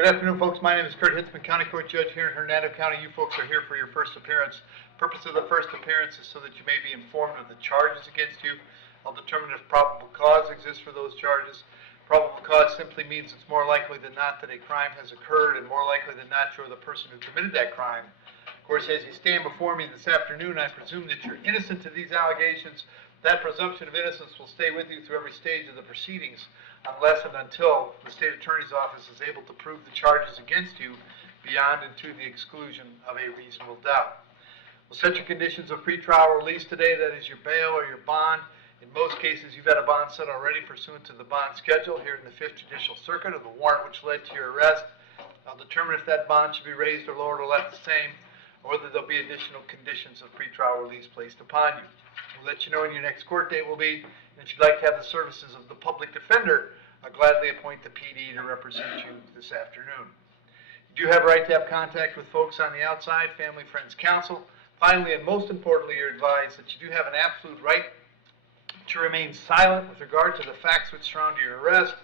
Good afternoon, folks. My name is Kurt Hitzemann, County Court Judge here in Hernando County. You folks are here for your first appearance. Purpose of the first appearance is so that you may be informed of the charges against you. I'll determine if probable cause exists for those charges. Probable cause simply means it's more likely than not that a crime has occurred, and more likely than not you're the person who committed that crime. Of course, as you stand before me this afternoon, I presume that you're innocent of these allegations. That presumption of innocence will stay with you through every stage of the proceedings, unless and until the state attorney's office is able to prove the charges against you beyond and to the exclusion of a reasonable doubt. We'll set your conditions of pretrial release today, that is your bail or your bond. In most cases, you've had a bond set already pursuant to the bond schedule here in the 5th Judicial Circuit, or the warrant which led to your arrest. I'll determine if that bond should be raised or lowered or left the same, or whether there'll be additional conditions of pretrial release placed upon you. We'll let you know when your next court date will be, and if you'd like to have the services of the public defender, I'll gladly appoint the PD to represent you this afternoon. You do have a right to have contact with folks on the outside, family, friends, counsel. Finally, and most importantly, you're advised that you do have an absolute right to remain silent with regard to the facts which surround your arrest.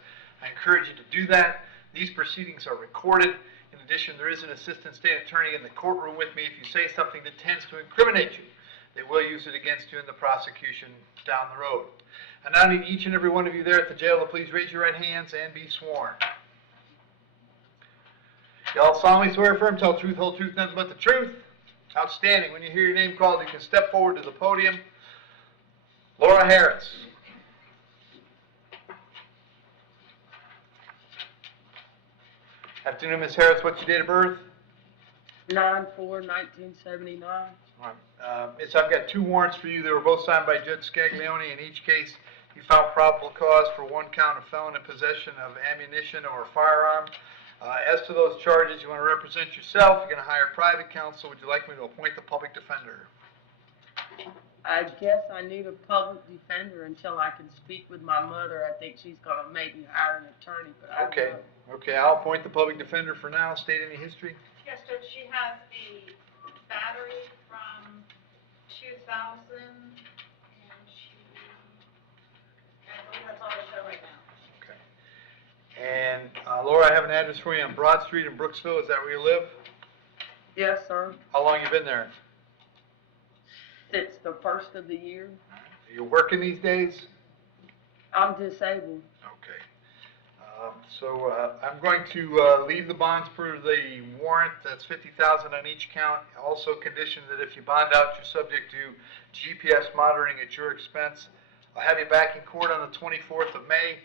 I encourage you to do that. These proceedings are recorded. In addition, there is an assistant state attorney in the courtroom with me. If you say something that tends to incriminate you, they will use it against you in the prosecution down the road. I now need each and every one of you there at the jail to please raise your right hands and be sworn. You all solemnly swear or affirm, tell the truth, whole truth, nothing but the truth. Outstanding. When you hear your name called, you can step forward to the podium. Laura Harris. Afternoon, Ms. Harris. What's your date of birth? 9/4/1979. Miss, I've got two warrants for you. They were both signed by Judge Scaglione. In each case, he found probable cause for one count of felon in possession of ammunition or a firearm. As to those charges, you want to represent yourself. You're going to hire private counsel. Would you like me to appoint the public defender? I guess I need a public defender until I can speak with my mother. I think she's going to maybe hire an attorney. But Okay. Okay, I'll appoint the public defender for now. State any history? Yes, Judge, she has a battery from 2000, and I believe that's all I show right now. Okay. And Laura, I have an address for you on Broad Street in Brooksville. Is that where you live? Yes, sir. How long you been there? Since the first of the year. Are you working these days? I'm disabled. Okay. I'm going to leave the bonds per the warrant. That's $50,000 on each count. Also condition that if you bond out, you're subject to GPS monitoring at your expense. I'll have you back in court on the 24th of May.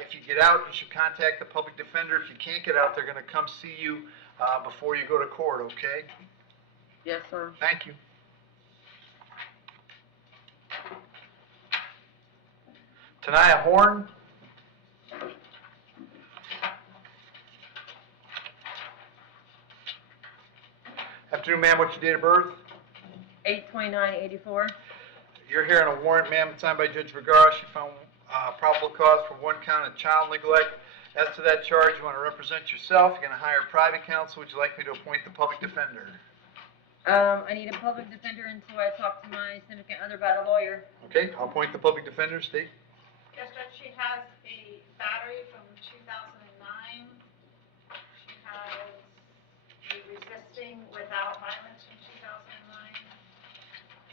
If you get out, you should contact the public defender. If you can't get out, they're going to come see you before you go to court, okay? Yes, sir. Thank you. Tanaya Horn. Afternoon, ma'am. What's your date of birth? 8/29/84. You're here on a warrant, ma'am, signed by Judge Vergara. She found probable cause for one count of child neglect. As to that charge, you want to represent yourself. You're going to hire private counsel. Would you like me to appoint the public defender? I need a public defender until I talk to my significant other about a lawyer. Okay, I'll appoint the public defender. State. Yes, Judge, she has a battery from 2009. She has a resisting without violence from 2009.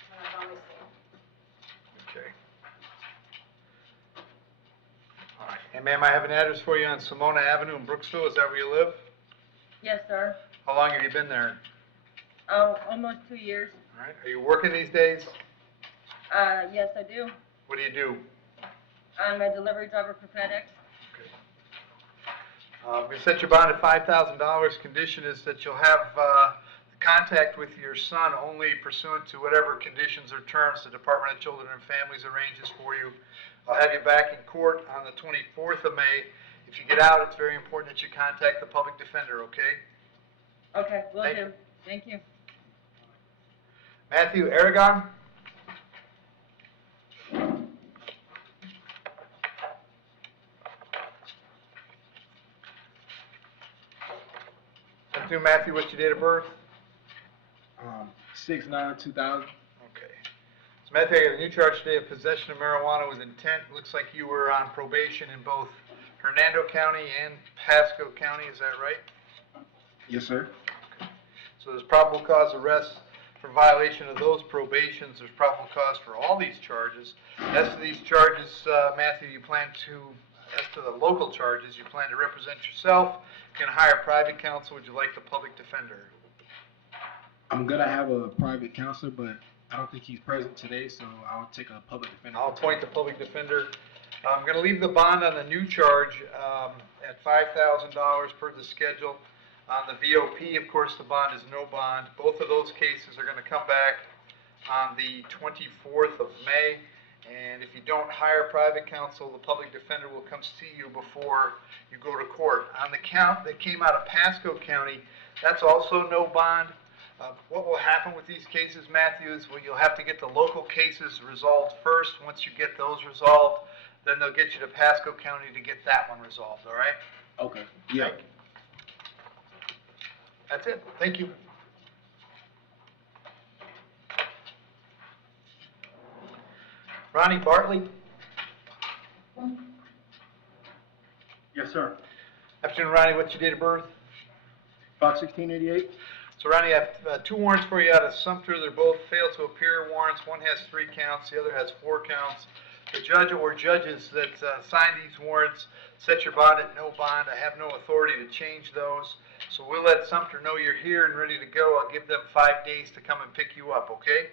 And I've always seen. Okay. All right. And ma'am, I have an address for you on Simona Avenue in Brooksville. Is that where you live? Yes, sir. How long have you been there? Oh, almost 2 years. All right. Are you working these days? Yes, I do. What do you do? I'm a delivery driver for FedEx. We set your bond at $5,000. Condition is that you'll have contact with your son only pursuant to whatever conditions or terms the Department of Children and Families arranges for you. I'll have you back in court on the 24th of May. If you get out, it's very important that you contact the public defender, okay? Okay, will Thank do. you. Thank you. Matthew Aragon. Afternoon, Matthew. What's your date of birth? 6/9/2000. Okay. So Matthew, I got a new charge today of possession of marijuana with intent. Looks like you were on probation in both Hernando County and Pasco County, is that right? Yes, sir. So there's probable cause arrest for violation of those probations. There's probable cause for all these charges. As to these charges, Matthew, as to the local charges, you plan to represent yourself, you're going to hire private counsel, would you like the public defender? I'm gonna have a private counselor, but I don't think he's present today, so I'll take a public defender. I'll appoint the public defender. I'm going to leave the bond on the new charge at $5,000 per the schedule. On the VOP, of course, the bond is no bond. Both of those cases are going to come back on the 24th of May. And if you don't hire private counsel, the public defender will come see you before you go to court. On the count that came out of Pasco County, that's also no bond. What will happen with these cases, Matthew, is you'll have to get the local cases resolved first. Once you get those resolved, then they'll get you to Pasco County to get that one resolved, all right? Okay. Yeah. That's it. Thank you. Ronnie Bartley. Yes, sir. Afternoon, Ronnie. What's your date of birth? 5/16/88. So, Ronnie, I have two warrants for you out of Sumter. They're both fail to appear warrants. One has 3 counts. The other has 4 counts. The judge or judges that sign these warrants set your bond at no bond. I have no authority to change those. So we'll let Sumter know you're here and ready to go. I'll give them 5 days to come and pick you up, okay?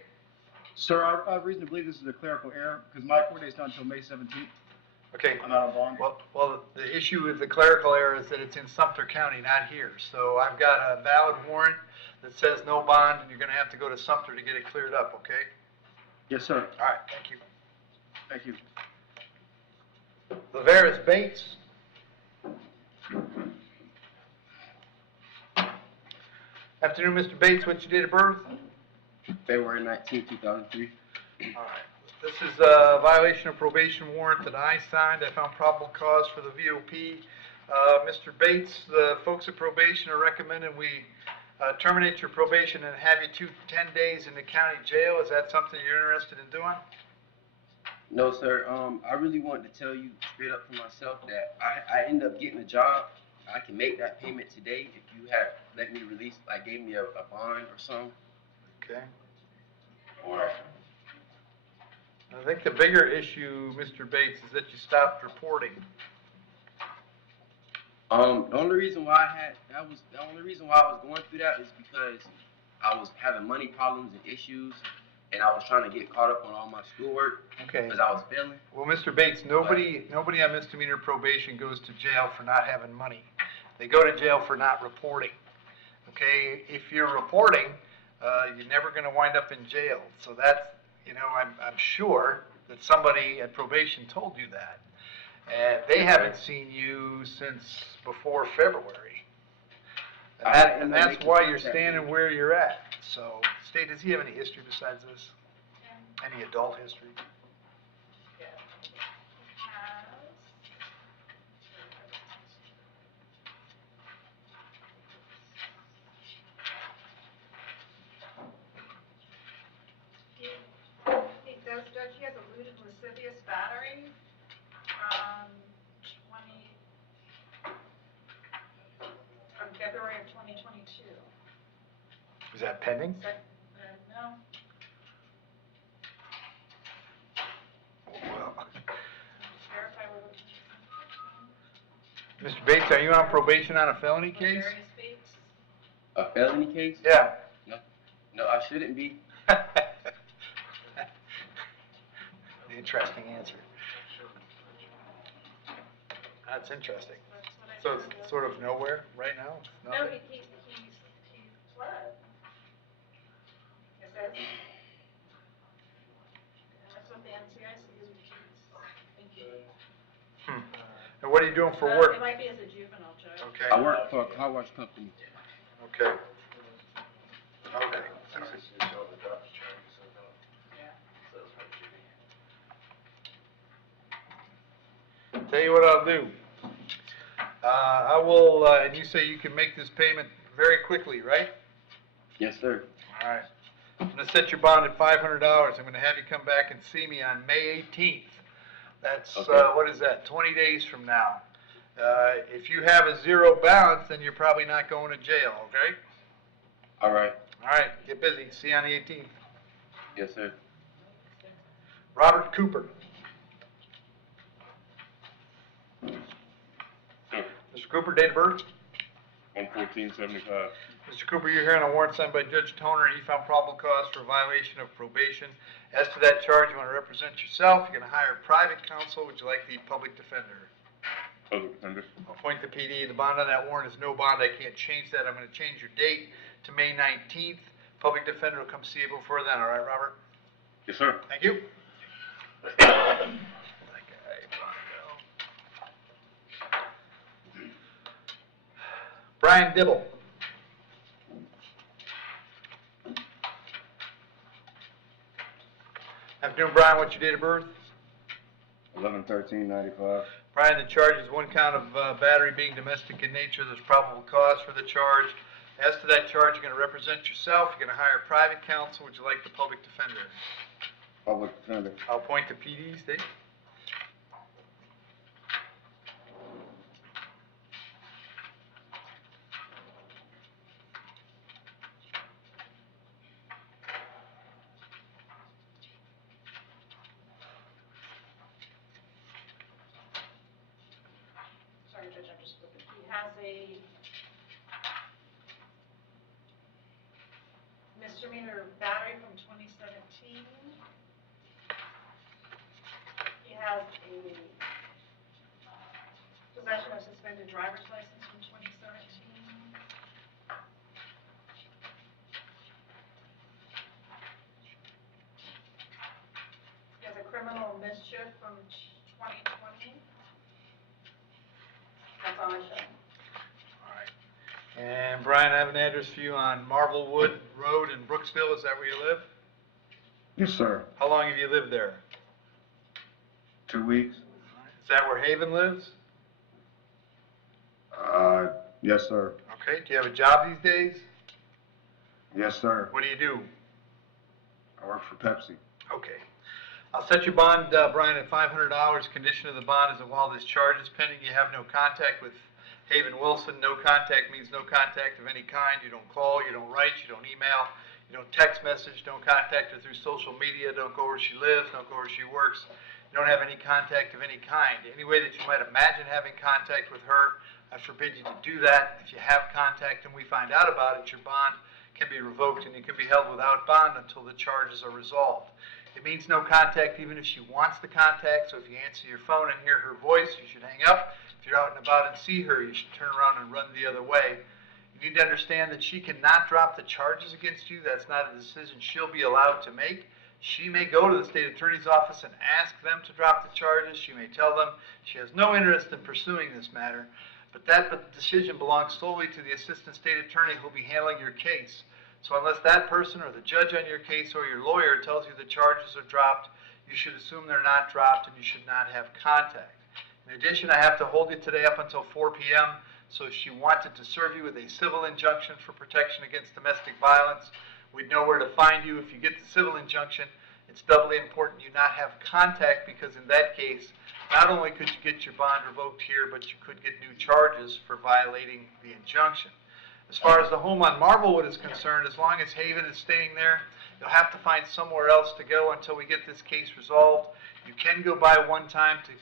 Sir, I have reason to believe this is a clerical error because my court date is not until May 17th. Okay. I'm not on bond. Well, the issue with the clerical error is that it's in Sumter County, not here. So I've got a valid warrant that says no bond, and you're going to have to go to Sumter to get it cleared up, okay? Yes, sir. All right, thank you. Thank you. Laveris Bates. Afternoon, Mr. Bates. What's your date of birth? February 19th, 2003. All right. This is a violation of probation warrant that I signed. I found probable cause for the VOP. Mr. Bates, the folks at probation are recommending we terminate your probation and have you 10 days in the county jail. Is that something you're interested in doing? No, sir. I really wanted to tell you straight up for myself that I ended up getting a job. I can make that payment today if you had let me release, like gave me a bond or something. Okay. Or I think the bigger issue, Mr. Bates, is that you stopped reporting. the only reason why I was going through that is because I was having money problems and issues, and I was trying to get caught up on all my schoolwork Okay. because I was failing. Well, Mr. Bates, nobody on misdemeanor probation goes to jail for not having money. They go to jail for not reporting. Okay, if you're reporting, you're never going to wind up in jail. So that's, I'm sure that somebody at probation told you that. And they haven't seen you since before February. And that's why you're standing where you're at. So, State, does he have any history besides this? Any adult history? Judge, he has a lewd and lascivious battery from February of 2022. Is that pending? No. Well, Verify with Mr. Bates, are you on probation on a felony case? Various Bates. A felony case? Yeah. No, I shouldn't be. Interesting answer. That's interesting. That's what I So said. it's sort of nowhere right now? No, Nothing? he's fled. It says. That's what the NCIC is thinking. And what are you doing for It work? might be as a juvenile, Judge. Okay. I work for a car wash company. Okay. Okay. Tell you what I'll do. I will, and you say you can make this payment very quickly, right? Yes, sir. All right. I'm going to set your bond at $500. I'm going to have you come back and see me on May 18th. That's, Okay. what is that, 20 days from now. If you have a zero balance, then you're probably not going to jail, okay? All right. All right, get busy. See you on the 18th. Yes, sir. Robert Cooper. Mr. Cooper, date of birth? 1/14/75. Mr. Cooper, you're hearing a warrant signed by Judge Toner. He found probable cause for violation of probation. As to that charge, you want to represent yourself. You're going to hire private counsel. Would you like the public defender? Public defender. I'll appoint the PD. The bond on that warrant is no bond. I can't change that. I'm going to change your date to May 19th. Public defender will come see you before then. All right, Robert? Yes, sir. Thank you. That guy, Brian Dibble. Afternoon, Brian. What's your date of birth? 11/13/95. Brian, the charge is one count of battery being domestic in nature. There's probable cause for the charge. As to that charge, you're going to represent yourself. You're going to hire private counsel. Would you like the public defender? Public defender. I'll appoint the PD, State. Sorry, Judge, I'm just looking. He has a misdemeanor battery from 2017. He has a possession of suspended driver's license from 2017. He has a criminal mischief from 2020. That's all I show. All right. And Brian, I have an address for you on Marvelwood Road in Brooksville. Is that where you live? Yes, sir. How long have you lived there? 2 weeks. Is that where Haven lives? Yes, sir. Okay. Do you have a job these days? Yes, sir. What do you do? I work for Pepsi. Okay. I'll set your bond, Brian, at $500. Condition of the bond is that while this charge is pending, you have no contact with Haven Wilson. No contact means no contact of any kind. You don't call, you don't write, you don't email, you don't text message, don't contact her through social media, don't go where she lives, don't go where she works. You don't have any contact of any kind. Any way that you might imagine having contact with her, I forbid you to do that. If you have contact and we find out about it, your bond can be revoked and you can be held without bond until the charges are resolved. It means no contact even if she wants the contact, so if you answer your phone and hear her voice, you should hang up. If you're out and about and see her, you should turn around and run the other way. You need to understand that she cannot drop the charges against you. That's not a decision she'll be allowed to make. She may go to the state attorney's office and ask them to drop the charges. She may tell them she has no interest in pursuing this matter, but that decision belongs solely to the assistant state attorney who will be handling your case. So unless that person or the judge on your case or your lawyer tells you the charges are dropped, you should assume they're not dropped and you should not have contact. In addition, I have to hold you today up until 4 p.m., so if she wanted to serve you with a civil injunction for protection against domestic violence, we'd know where to find you. If you get the civil injunction, it's doubly important you not have contact, because in that case, not only could you get your bond revoked here, but you could get new charges for violating the injunction. As far as the home on Marvelwood is concerned, as long as Haven is staying there, you'll have to find somewhere else to go until we get this case resolved. You can go by one time to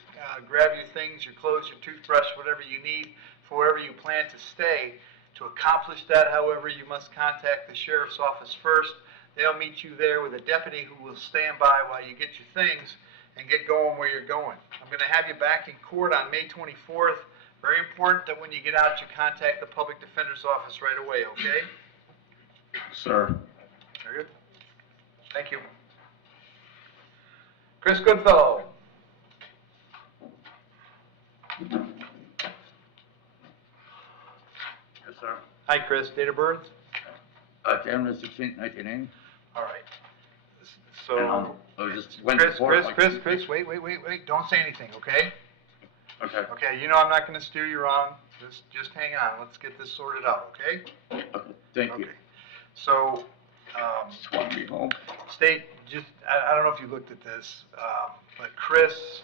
grab your things, your clothes, your toothbrush, whatever you need for wherever you plan to stay. To accomplish that, however, you must contact the sheriff's office first. They'll meet you there with a deputy who will stand by while you get your things and get going where you're going. I'm going to have you back in court on May 24th. Very important that when you get out, you contact the public defender's office right away, okay? Sir. Very good. Thank you. Chris Goodfellow. Yes, sir. Hi, Chris. Date of birth? January 16th, 1980. All right. And, So, just went Chris, to court, Chris, wait. Don't say anything, okay? Okay. Okay, you know I'm not going to steer you wrong. Just hang on. Let's get this sorted out, okay? Okay, thank you. Okay. So, Just want to be home. State, I don't know if you looked at this, but Chris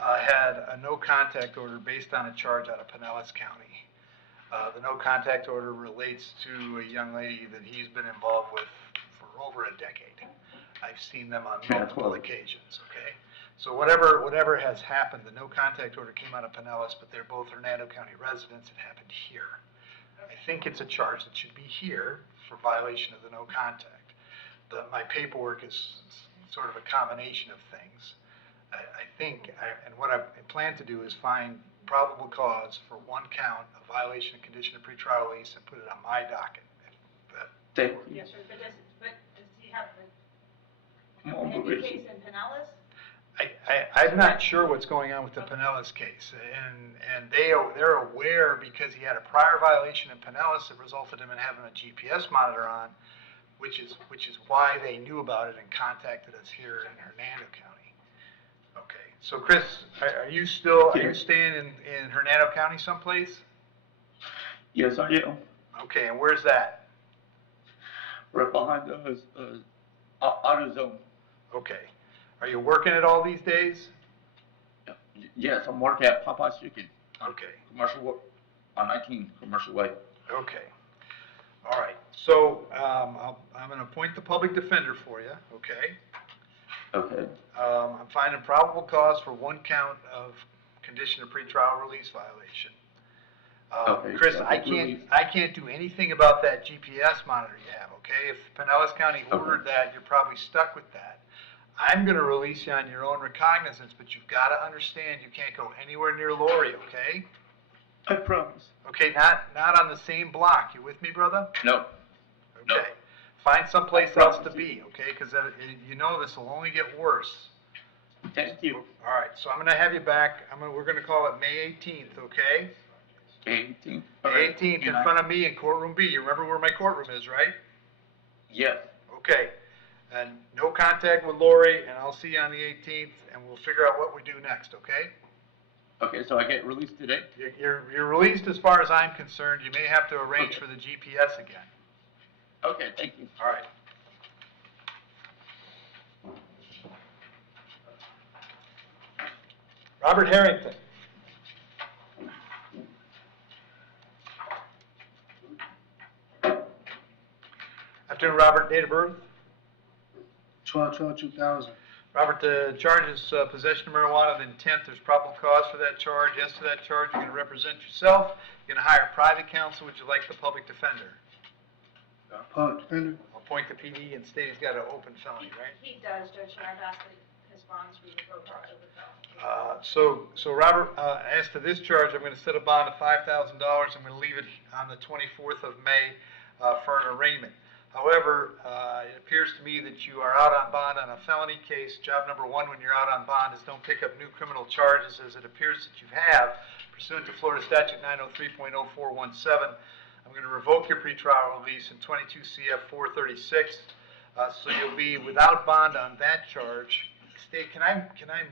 had a no contact order based on a charge out of Pinellas County. The no contact order relates to a young lady that he's been involved with for over a decade. I've seen them on multiple occasions, okay? So whatever has happened, the no contact order came out of Pinellas, but they're both Hernando County residents. It happened here. I think it's a charge that should be here for violation of the no contact. My paperwork is sort of a combination of things. I think, and what I plan to do is find probable cause for one count of violation of condition of pretrial release and put it on my docket. Thank you. Yes, sir, but does he have I'm a on pending probation. case in Pinellas? I'm not sure what's going on with the Pinellas case, and they're aware because he had a prior violation in Pinellas that resulted in him having a GPS monitor on, which is why they knew about it and contacted us here in Hernando County. Okay, so Chris, are you staying in Hernando County someplace? Yes, I am. Okay, and where's that? Right behind the AutoZone. Okay, are you working it all these days? Yes, I'm working at Popeye's Chicken. Okay. Commercial, on 19 Commercial Way. Okay. All right. So I'm going to appoint the public defender for you. Okay. Okay. I'm finding probable cause for one count of condition of pretrial release violation. Okay, Chris, so I can't do anything about that GPS monitor you have. Okay. If Pinellas County ordered that, you're probably stuck with that. I'm going to release you on your own recognizance, but you've got to understand you can't go anywhere near Lori. Okay. I promise. Okay, not on the same block. You with me, brother? No. Okay. No. Find someplace else to be, okay? Because you know this will only get worse. Thank you. All right, so I'm going to have you back. We're going to call it May 18th, okay? 18. May 18th in front of me in courtroom B. You remember where my courtroom is, right? Yes. Okay. And no contact with Lori, and I'll see you on the 18th, and we'll figure out what we do next, okay? Okay, so I get released today? You're released as far as I'm concerned. You may have to arrange for the GPS again. Okay, thank you. All right. Robert Harrington. Afternoon, Robert. Date of birth? 12/12/2000. Robert, the charge is possession of marijuana with intent. There's probable cause for that charge. Yes to that charge. You're going to represent yourself. You're going to hire private counsel. Would you like the public defender? Public defender. I'll appoint the PD and state he's got an open felony, right? He does, Judge, and I've asked that his bonds be revoked for the felony. So Robert, as to this charge, I'm going to set a bond of $5,000. I'm going to leave it on the 24th of May for an arraignment. However, it appears to me that you are out on bond on a felony case. Job number one when you're out on bond is don't pick up new criminal charges, as it appears that you have, pursuant to Florida Statute 903.0417. I'm going to revoke your pretrial release in 22 CF 436, so you'll be without bond on that charge. State, can I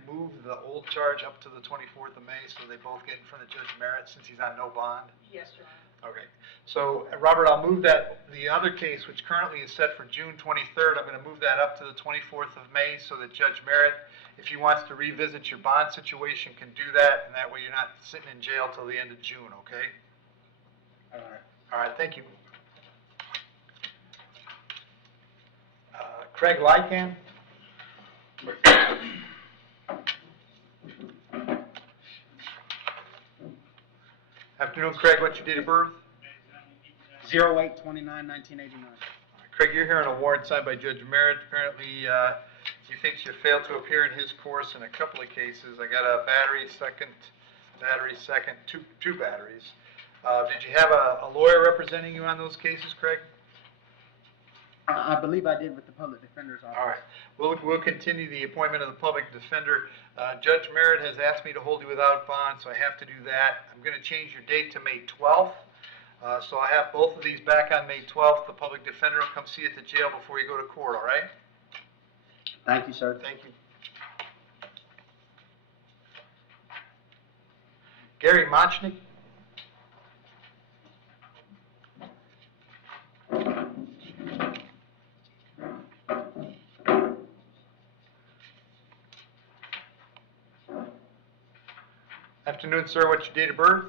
move the old charge up to the 24th of May so they both get in front of Judge Merritt since he's on no bond? Yes, Your Honor. Okay. So, Robert, I'll move the other case, which currently is set for June 23rd, I'm going to move that up to the 24th of May so that Judge Merritt, if he wants to revisit your bond situation, can do that, and that way you're not sitting in jail till the end of June, okay? All right. All right, thank you. Craig Lycan? Afternoon, Craig. What's your date of birth? 08/29/1989. Craig, you're here on a warrant signed by Judge Merritt. Apparently, he thinks you failed to appear in his course in a couple of cases. I got a battery second, two batteries. Did you have a lawyer representing you on those cases, Craig? I believe I did with the public defender's office. All right. We'll continue the appointment of the public defender. Judge Merritt has asked me to hold you without bond, so I have to do that. I'm going to change your date to May 12th. So I have both of these back on May 12th. The public defender will come see you at the jail before you go to court, all right? Thank you, sir. Thank you. Gary Mochnik? Afternoon, sir. What's your date of birth?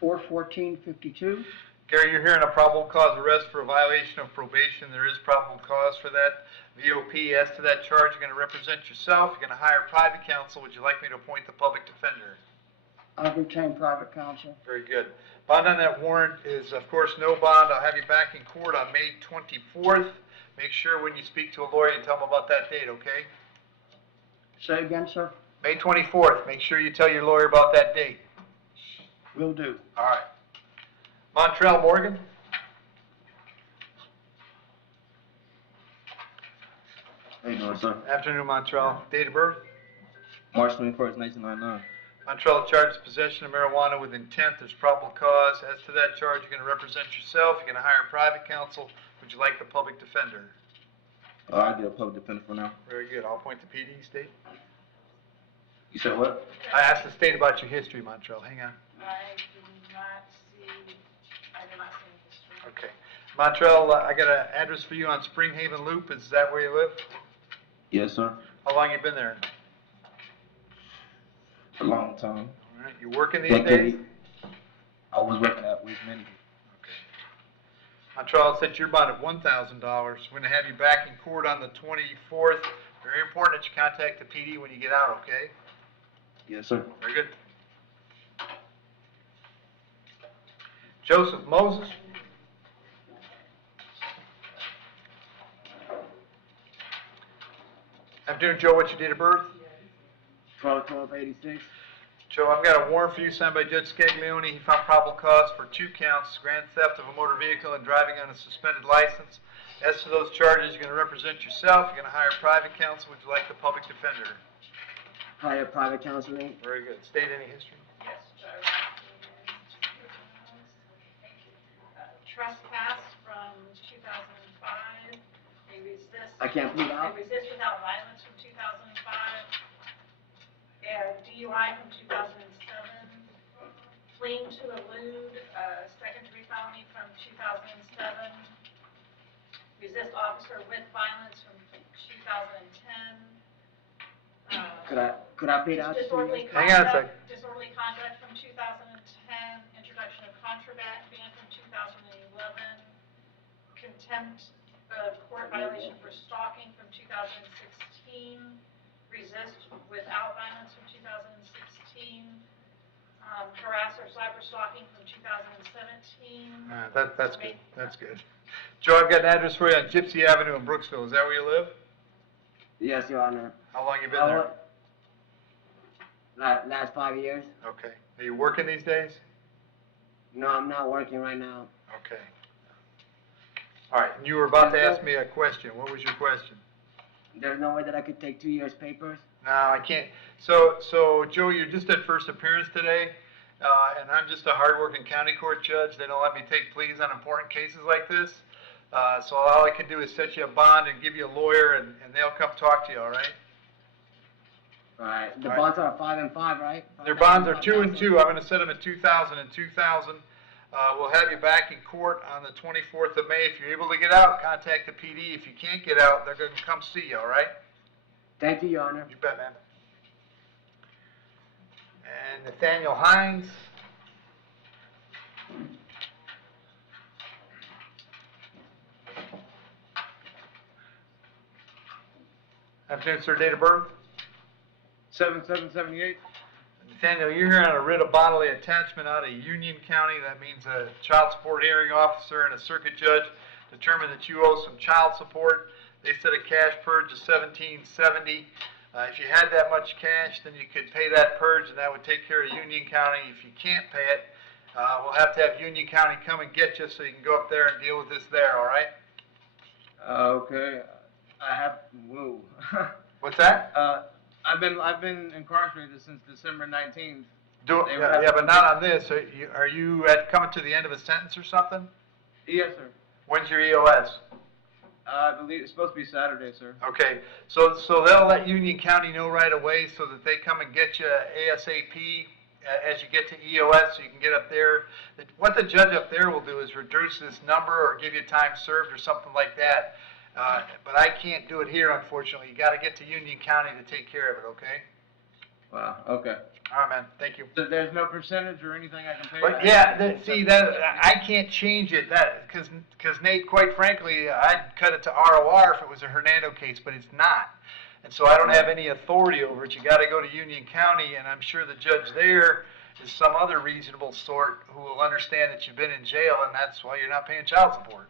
4/14/52. Gary, you're hearing a probable cause arrest for a violation of probation. There is probable cause for that. VOP, as to that charge, you're going to represent yourself. You're going to hire private counsel. Would you like me to appoint the public defender? I've retained private counsel. Very good. Bond on that warrant is, of course, no bond. I'll have you back in court on May 24th. Make sure when you speak to a lawyer, you tell them about that date, okay? Say again, sir? May 24th. Make sure you tell your lawyer about that date. Will do. All right. Montrell Morgan. How you doing, sir? Afternoon, Montrell. Date of birth? March 21st, 1999. Montrell charges possession of marijuana with intent. There's probable cause. As to that charge, you're going to represent yourself. You're going to hire private counsel. Would you like the public defender? I did a public defender for now. Very good. I'll appoint the PD. State. You said what? I asked the state about your history, Montrell. Hang on. I do not see any history. Okay. Montrell, I got an address for you on Spring Haven Loop. Is that where you live? Yes, sir. How long you been there? A long time. All right. You working these Decade. days? I was working at Waste Management. Montrell, set your bond at $1,000. We're going to have you back in court on the 24th. Very important that you contact the PD when you get out, okay? Yes, sir. Very good. Joseph Moses. Afternoon, Joe. What's your date of birth? 12/12/86. Joe, I've got a warrant for you signed by Judge Scaglione. He found probable cause for 2 counts, grand theft of a motor vehicle and driving on a suspended license. As to those charges, you're going to represent yourself. You're going to hire private counsel. Would you like the public defender? Hire private counseling. Very good. State any history? Yes, Judge. Trespass from 2005. They resist. I can't plead out. They resist without violence from 2005. And DUI from 2007. Fleeing to elude, second-degree felony from 2007. Resist officer with violence from 2010. Could I plead out? Disorderly Hang on a conduct, second. disorderly conduct from 2010, introduction of contraband ban from 2011, contempt of court violation for stalking from 2016, resist without violence from 2016, harass or cyber stalking from 2017. That's good. That's good. Joe, I've got an address for you on Gypsy Avenue in Brooksville. Is that where you live? Yes, Your Honor. How long you been there? Last 5 years. Okay. Are you working these days? No, I'm not working right now. Okay. All right. And you were about to ask me a question. What was your question? There's no way that I could take 2 years papers. No, I can't. So Joe, you're just at first appearance today, and I'm just a hardworking county court judge. They don't let me take pleas on important cases like this. So all I can do is set you a bond and give you a lawyer, and they'll come talk to you, all right? All right. The All right. bonds are 5 and 5, right? Their bonds are 2 and 2. I'm going to set them at 2,000 and 2,000. We'll have you back in court on the 24th of May. If you're able to get out, contact the PD. If you can't get out, they're going to come see you, all right? Thank you, Your Honor. You bet, man. And Nathaniel Hines. Afternoon, sir. Date of birth? 7778. Nathaniel, you're here on a writ of bodily attachment out of Union County. That means a child support hearing officer and a circuit judge determined that you owe some child support. They set a cash purge of $1,770. If you had that much cash, then you could pay that purge, and that would take care of Union County. If you can't pay it, we'll have to have Union County come and get you so you can go up there and deal with this there, all right? Okay. I have, whoa. What's that? I've been incarcerated since December 19th. Yeah, but not on this. Are you coming to the end of a sentence or something? Yes, sir. When's your EOS? I believe it's supposed to be Saturday, sir. Okay, so they'll let Union County know right away so that they come and get you ASAP as you get to EOS so you can get up there. What the judge up there will do is reduce this number or give you time served or something like that. But I can't do it here, unfortunately. You got to get to Union County to take care of it, okay? Wow, okay. All right, man, thank you. So there's no percentage or anything I can pay? But yeah, see, I can't change it, because Nate, quite frankly, I'd cut it to ROR if it was a Hernando case, but it's not. And so I don't have any authority over it. You gotta go to Union County, and I'm sure the judge there is some other reasonable sort who will understand that you've been in jail, and that's why you're not paying child support.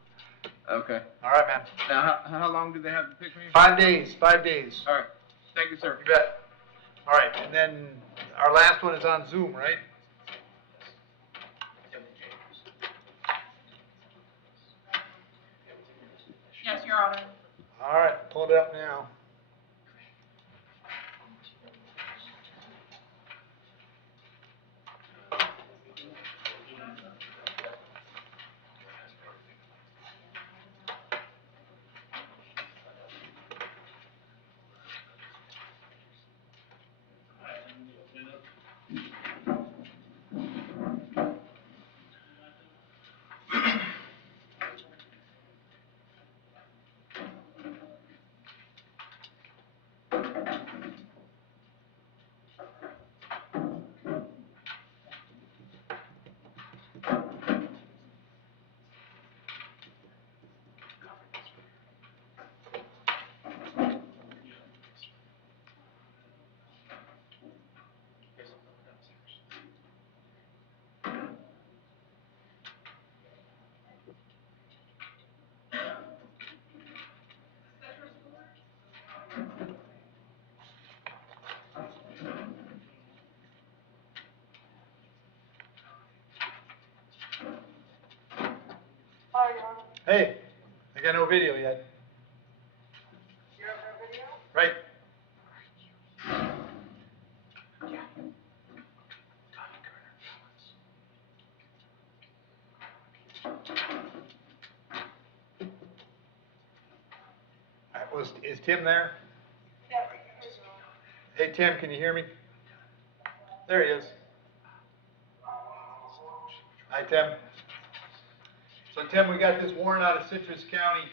Okay. All right, man. Now, how long do they have to pick me? 5 days, 5 days. All right. Thank you, sir. You bet. All right, and then our last one is on Zoom, right? Yes, Your Honor. All right, pull it up now. Hey, I got no video yet. You have no video? Right. Is Tim there? Hey, Tim, can you hear me? There he is. Hi, Tim. So, Tim, we got this warrant out of Citrus County.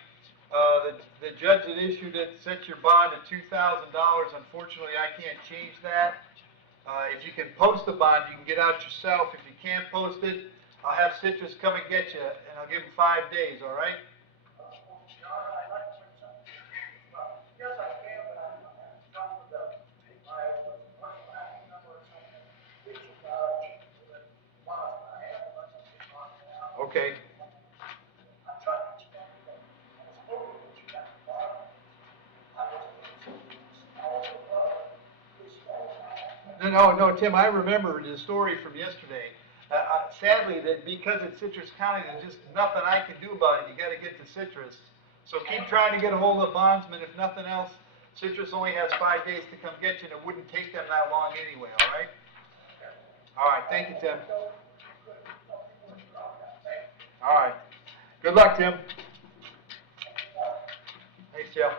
The judge that issued it set your bond at $2,000. Unfortunately, I can't change that. If you can post the bond, you can get out yourself. If you can't post it, I'll have Citrus come and get you, and I'll give them 5 days, all right? Okay. No, Tim, I remember the story from yesterday. Sadly, that because it's Citrus County, there's just nothing I can do about it. You gotta get to Citrus. So keep trying to get a hold of bondsman. If nothing else, Citrus only has 5 days to come get you, and it wouldn't take them that long anyway, all right? All right, thank you, Tim. All right. Good luck, Tim. Thanks, Jeff.